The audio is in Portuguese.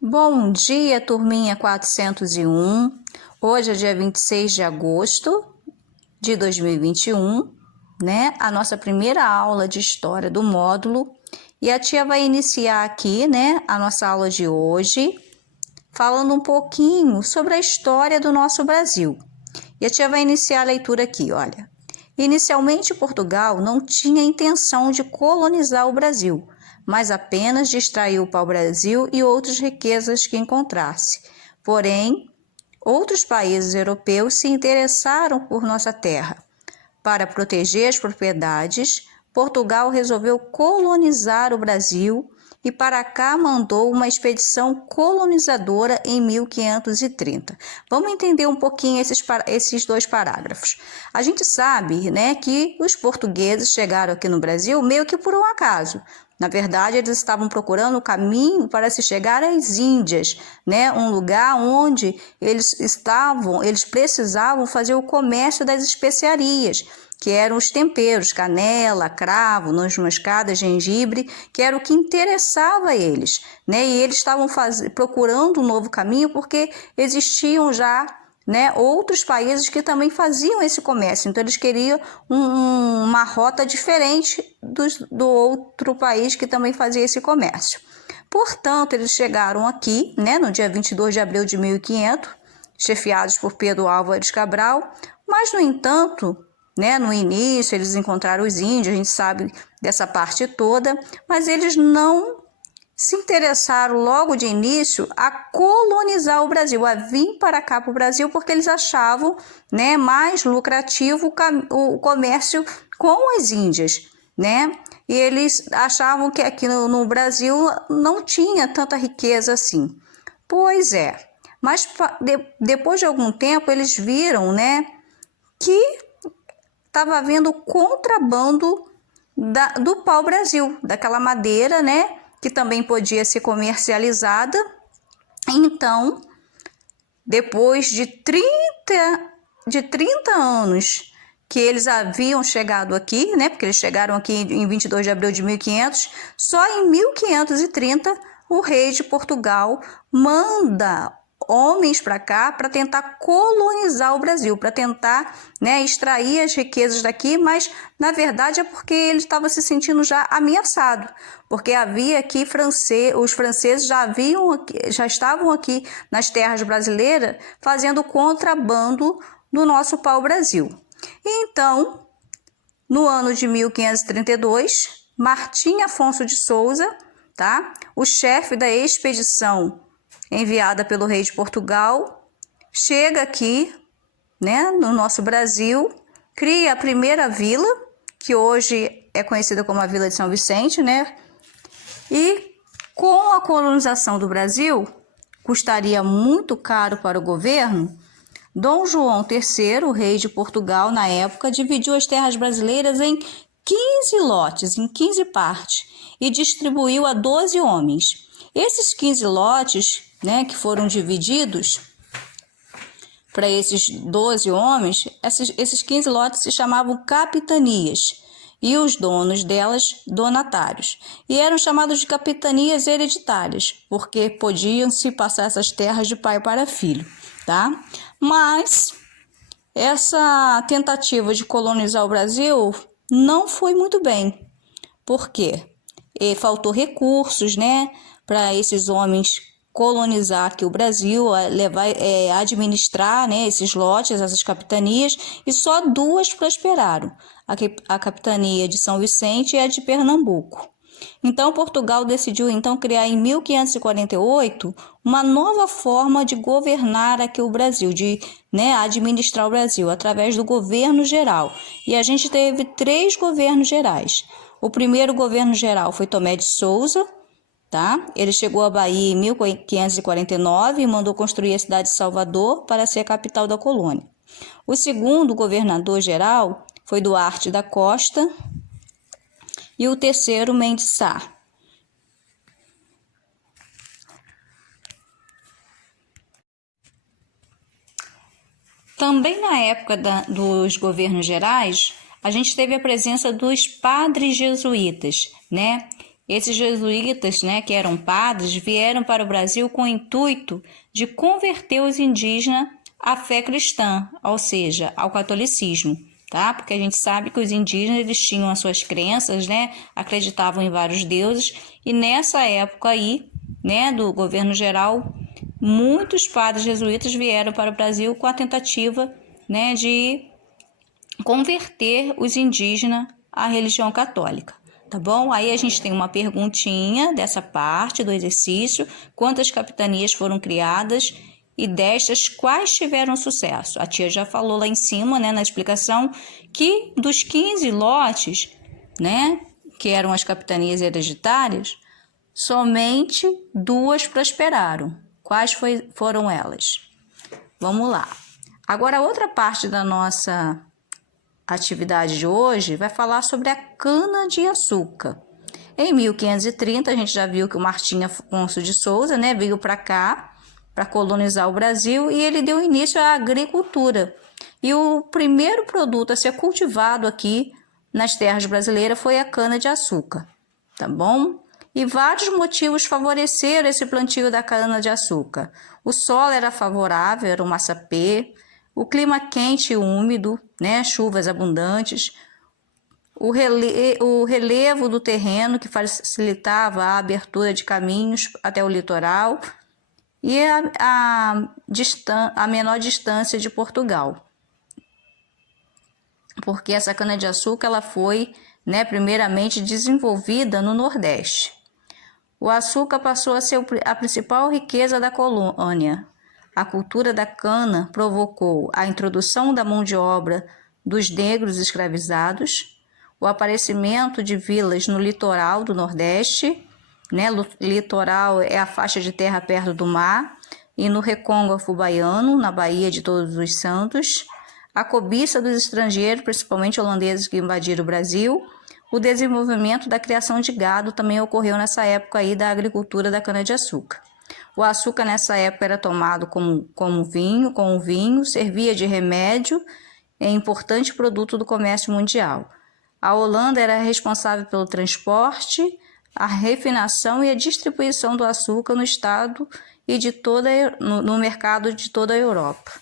Bom dia, turminha 401. Hoje é dia 26 de agosto de 2021, né? A nossa primeira aula de história do módulo. E a tia vai iniciar aqui, né, a nossa aula de hoje, falando um pouquinho sobre a história do nosso Brasil. E a tia vai iniciar a leitura aqui, olha. Inicialmente, Portugal não tinha intenção de colonizar o Brasil, mas apenas de extrair o pau-brasil e outras riquezas que encontrasse. Porém, outros países europeus se interessaram por nossa terra. Para proteger as propriedades, Portugal resolveu colonizar o Brasil e para cá mandou uma expedição colonizadora em 1530. Vamos entender um pouquinho esses dois parágrafos. A gente sabe, né, que os portugueses chegaram aqui no Brasil meio que por um acaso. Na verdade, eles estavam procurando o caminho para se chegar às Índias, né? Um lugar onde eles precisavam fazer o comércio das especiarias, que eram os temperos, canela, cravo, noz moscada, gengibre, que era o que interessava a eles, né? E eles estavam procurando um novo caminho porque existiam já, né, outros países que também faziam esse comércio. Então, eles queriam uma rota diferente do outro país que também fazia esse comércio. Portanto, eles chegaram aqui, né, no dia 22 de abril de 1500, chefiados por Pedro Álvares Cabral, mas, no entanto, né, no início eles encontraram os índios, a gente sabe dessa parte toda, mas eles não se interessaram logo de início a colonizar o Brasil, a vir para cá para o Brasil, porque eles achavam, né, mais lucrativo o comércio com as Índias, né? E eles achavam que aqui no Brasil não tinha tanta riqueza assim. Pois é, mas depois de algum tempo eles viram, né, que estava havendo contrabando do pau-brasil, daquela madeira, né, que também podia ser comercializada. Então, depois de 30 anos que eles haviam chegado aqui, né, porque eles chegaram aqui em 22 de abril de 1500, só em 1530 o rei de Portugal manda homens para cá para tentar colonizar o Brasil, para tentar, né, extrair as riquezas daqui, mas na verdade é porque ele estava se sentindo já ameaçado, porque havia aqui os franceses já estavam aqui nas terras brasileiras fazendo contrabando do nosso pau-brasil. Então, no ano de 1532, Martim Afonso de Souza, tá, o chefe da expedição enviada pelo rei de Portugal, chega aqui, né, no nosso Brasil, cria a primeira vila, que hoje é conhecida como a Vila de São Vicente, né? E com a colonização do Brasil, custaria muito caro para o governo. Dom João III, o rei de Portugal na época, dividiu as terras brasileiras em 15 lotes, em 15 partes, e distribuiu a 12 homens. Esses 15 lotes, né, que foram divididos para esses 12 homens, esses 15 lotes se chamavam capitanias e os donos delas donatários. E eram chamados de capitanias hereditárias, porque podiam-se passar essas terras de pai para filho, tá? Mas essa tentativa de colonizar o Brasil não foi muito bem. Por quê? Faltou recursos, né, para esses homens colonizar aqui o Brasil, administrar, né, esses lotes, essas capitanias, e só duas prosperaram, a capitania de São Vicente e a de Pernambuco. Então, Portugal decidiu criar em 1548 uma nova forma de governar aqui o Brasil, de, né, administrar o Brasil, através do governo geral. E a gente teve 3 governos gerais. O primeiro governo geral foi Tomé de Souza, tá? Ele chegou à Bahia em 1549 e mandou construir a cidade de Salvador para ser a capital da colônia. O segundo governador geral foi Duarte da Costa e o terceiro Mendes Sá. Também na época dos governos gerais, a gente teve a presença dos padres jesuítas, né, esses jesuítas, né, que eram padres, vieram para o Brasil com o intuito de converter os indígenas à fé cristã, ou seja, ao catolicismo, tá? Porque a gente sabe que os indígenas eles tinham as suas crenças, né, acreditavam em vários deuses, e nessa época aí, né, do governo geral, muitos padres jesuítas vieram para o Brasil com a tentativa, né, de converter os indígenas à religião católica, tá bom? Aí a gente tem uma perguntinha dessa parte do exercício: quantas capitanias foram criadas e destas quais tiveram sucesso? A tia já falou lá em cima, né, na explicação, que dos 15 lotes, né, que eram as capitanias hereditárias, somente 2 prosperaram. Quais foram elas? Vamos lá. Agora, a outra parte da nossa atividade de hoje vai falar sobre a cana-de-açúcar. Em 1530, a gente já viu que o Martim Afonso de Souza, né, veio para cá para colonizar o Brasil e ele deu início à agricultura. E o primeiro produto a ser cultivado aqui nas terras brasileiras foi a cana-de-açúcar, tá bom? E vários motivos favoreceram esse plantio da cana-de-açúcar. O solo era favorável, era um massapê, o clima quente e úmido, né, chuvas abundantes, o relevo do terreno que facilitava a abertura de caminhos até o litoral e a menor distância de Portugal. Porque essa cana-de-açúcar ela foi, né, primeiramente desenvolvida no Nordeste. O açúcar passou a ser a principal riqueza da colônia. A cultura da cana provocou a introdução da mão de obra dos negros escravizados, o aparecimento de vilas no litoral do Nordeste, né? O litoral é a faixa de terra perto do mar, e no recôncavo baiano, na Baía de Todos os Santos, a cobiça dos estrangeiros, principalmente holandeses que invadiram o Brasil. O desenvolvimento da criação de gado também ocorreu nessa época aí da agricultura da cana-de-açúcar. O açúcar nessa época era tomado com o vinho, servia de remédio, é importante produto do comércio mundial. A Holanda era responsável pelo transporte, a refinação e a distribuição do açúcar no estado e no mercado de toda a Europa.